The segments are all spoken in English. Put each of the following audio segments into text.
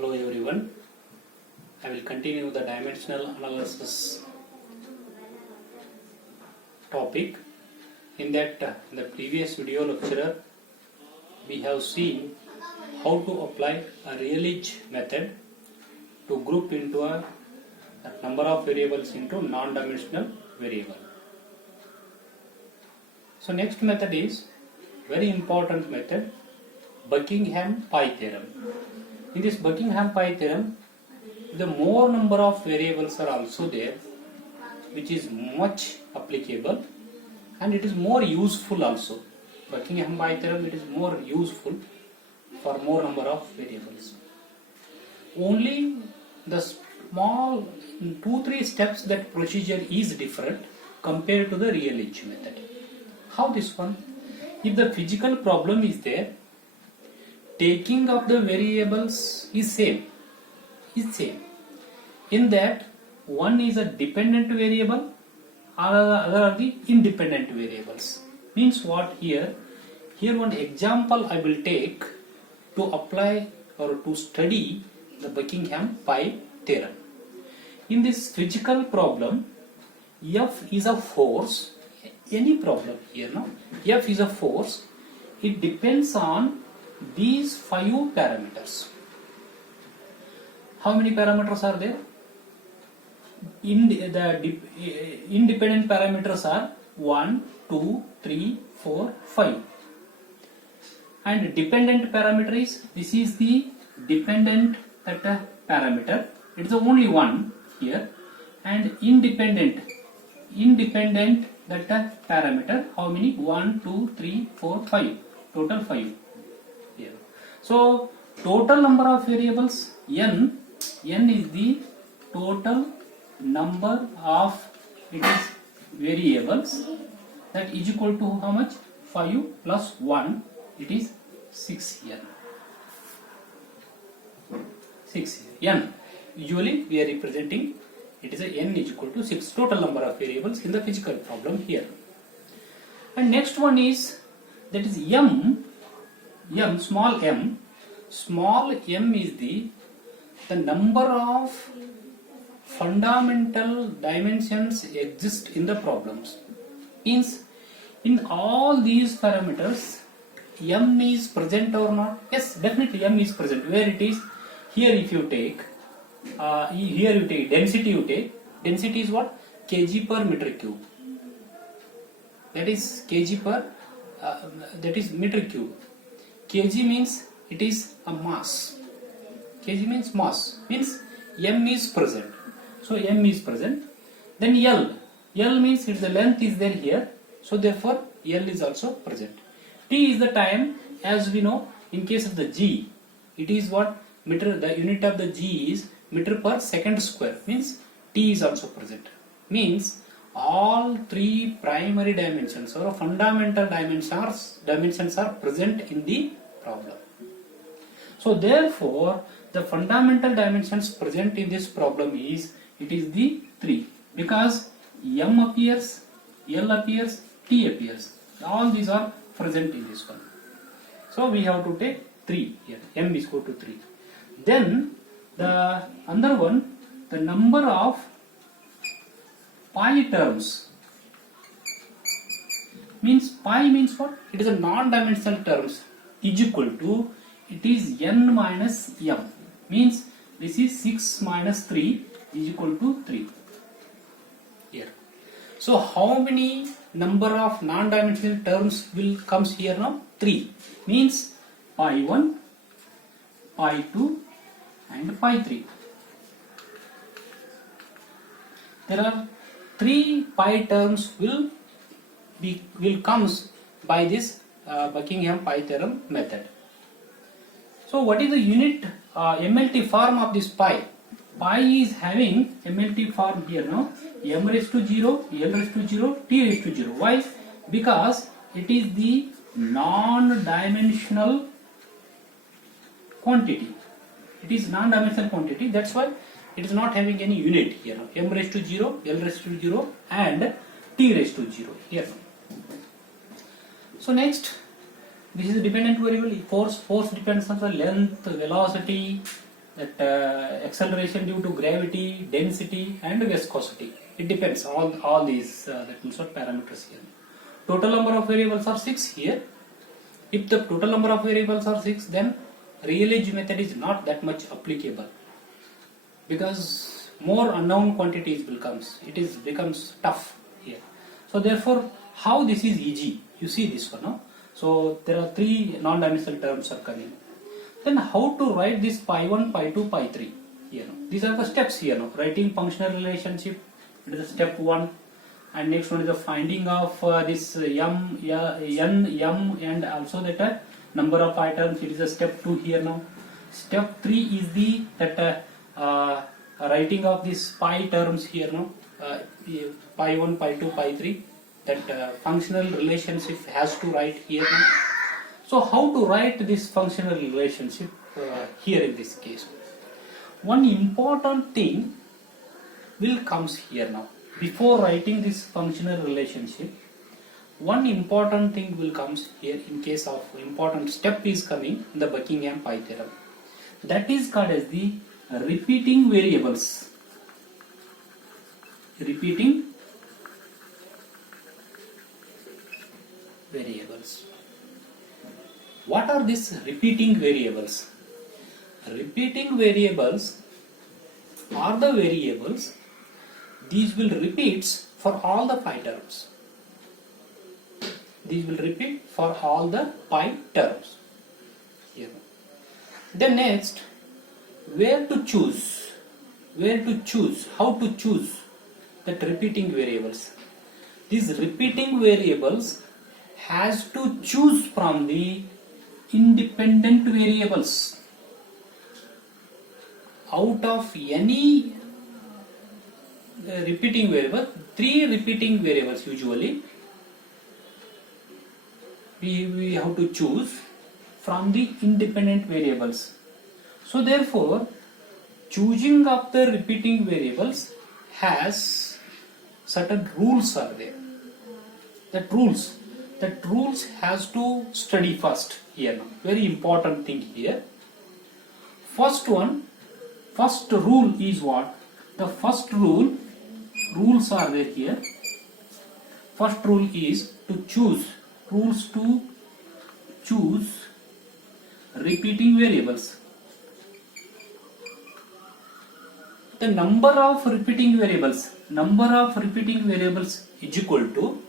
Hello everyone, I will continue the dimensional analysis topic. In the previous video lecture we have seen how to apply a Rayleigh method to group into a number of variables into non-dimensional variable. So next method is very important method, Buckingham Pi theorem. In this Buckingham Pi theorem, the more number of variables are also there, which is much applicable and it is more useful also. Buckingham Pi theorem, it is more useful for more number of variables. Only the small 2-3 steps, that procedure is different compared to the Rayleigh method. How this one? If the physical problem is there, taking of the variables is same. In that, one is a dependent variable, other are the independent variables. Means what here? Here one example I will take to apply or to study the Buckingham Pi theorem. In this physical problem, F is a force. Any problem here, no? F is a force. It depends on these 5 parameters. How many parameters are there? Independent parameters are 1, 2, 3, 4, 5. And dependent parameter is, this is the dependent parameter. It is only one here. And independent parameter, how many? 1, 2, 3, 4, 5. Total 5. Here. So total number of variables n is the total number of variables, that is equal to how much? 5 plus 1, it is 6 here. 6 here. N. Usually we are representing it is a n is equal to 6, total number of variables in the physical problem here. And next one is, that is m, small m. Small m is the number of fundamental dimensions exist in the problems. Means in all these parameters, m is present or not? Yes, definitely m is present. Where it is? Here if you take, here you take density, density is what? Kg per meter cube. That is kg per, that is meter cube. Kg means it is a mass. Kg means mass, means m is present. So m is present. Then L means the length is there here. So therefore L is also present. T is the time, as we know. In case of the G, it is what? Meter. The unit of the G is meter per second square. Means T is also present. Means all 3 primary dimensions or fundamental dimensions are present in the problem. So therefore the fundamental dimensions present in this problem is, it is the 3, because m appears, L appears, T appears. All these are present in this one. So we have to take 3 here. M is equal to 3. Then the other one, the number of pi terms. Means pi means what? It is a non-dimensional terms, is equal to, it is n minus m. Means this is 6 minus 3 is equal to 3 here. So how many number of non-dimensional terms will comes here now? 3. Means pi 1, pi 2 and pi 3. There are 3 pi terms will comes by this Buckingham Pi theorem method. So what is the unit MLT form of this pi? Pi is having MLT form here now, m raised to 0, l raised to 0, t raised to 0. Why? Because it is the non-dimensional quantity. It is non-dimensional quantity. That's why it is not having any unit here now. M raised to 0, l raised to 0 and t raised to 0 here. So next, this is a dependent variable. Force depends on the length, velocity, that acceleration due to gravity, density and viscosity. It depends all these that means what parameters here. Total number of variables are 6 here. If the total number of variables are 6, then Rayleigh method is not that much applicable, because more unknown quantities will comes. It becomes tough here. So therefore, how this is easy? You see this one, no? So there are 3 non-dimensional terms are coming. Then how to write this pi 1, pi 2, pi 3? Here, no? These are the steps here. No? Writing functional relationship, it is step 1. And next one is the finding of this n, m, and also that number of items. It is a step 2 here now. Step 3 is the writing of these pi terms here now. Pi 1, pi 2, pi 3. That functional relationship has to write here now. So how to write this functional relationship here in this case? One important thing will comes here now. Before writing this functional relationship, one important thing will comes here in case of important step is coming in the Buckingham pi theorem. That is called as the repeating variables. Repeating variables. What are these repeating variables? Repeating variables are the variables. These will repeat for all the pi terms. These will repeat for all the pi terms. Here. Then next, where to choose? Where to choose? How to choose that repeating variables? These repeating variables has to choose from the independent variables. Out of any repeating variable, 3 repeating variables usually we have to choose from the independent variables. So therefore, choosing of the repeating variables has certain rules are there. That rules has to study first here now. Very important thing here. First rule is what? The first rules are there here. First rule is to choose repeating variables. The number of repeating variables is equal to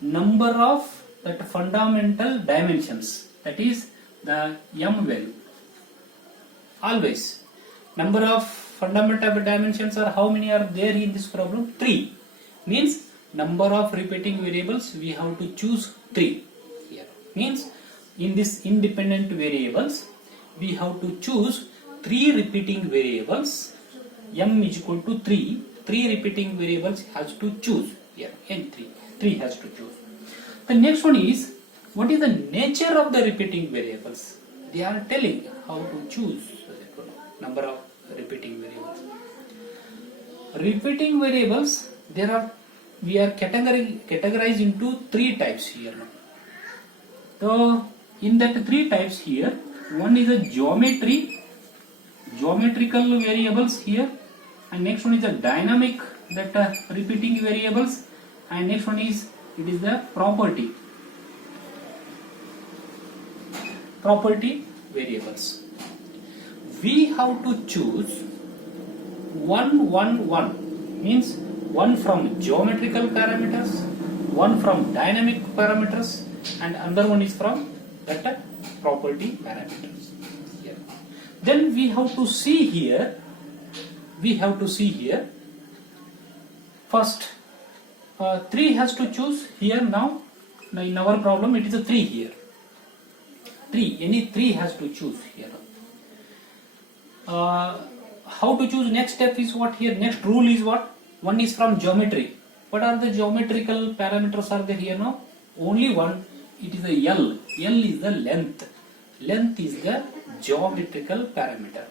number of that fundamental dimensions, that is the m value. Always number of fundamental dimensions are how many are there in this problem? 3. Means number of repeating variables we have to choose 3 here. Means in this independent variables we have to choose 3 repeating variables. M is equal to 3. 3 repeating variables has to choose here. N3. 3 has to choose. The next one is, what is the nature of the repeating variables? They are telling how to choose number of repeating variables. Repeating variables, we are categorized into 3 types here. So in that 3 types here, one is a geometrical variables here, and next one is a dynamic repeating variables, and next one is the property variables. We have to choose 1 means one from geometrical parameters, one from dynamic parameters, and another one is from that property parameters. Here. Then we have to see here. First, 3 has to choose here now. In our problem, it is a 3 here. Any 3 has to choose here. How to choose? Next step is what here? Next rule is what? One is from geometry. What are the geometrical parameters are there here now? Only one. It is a L. L is the length. Length is the geometrical parameter.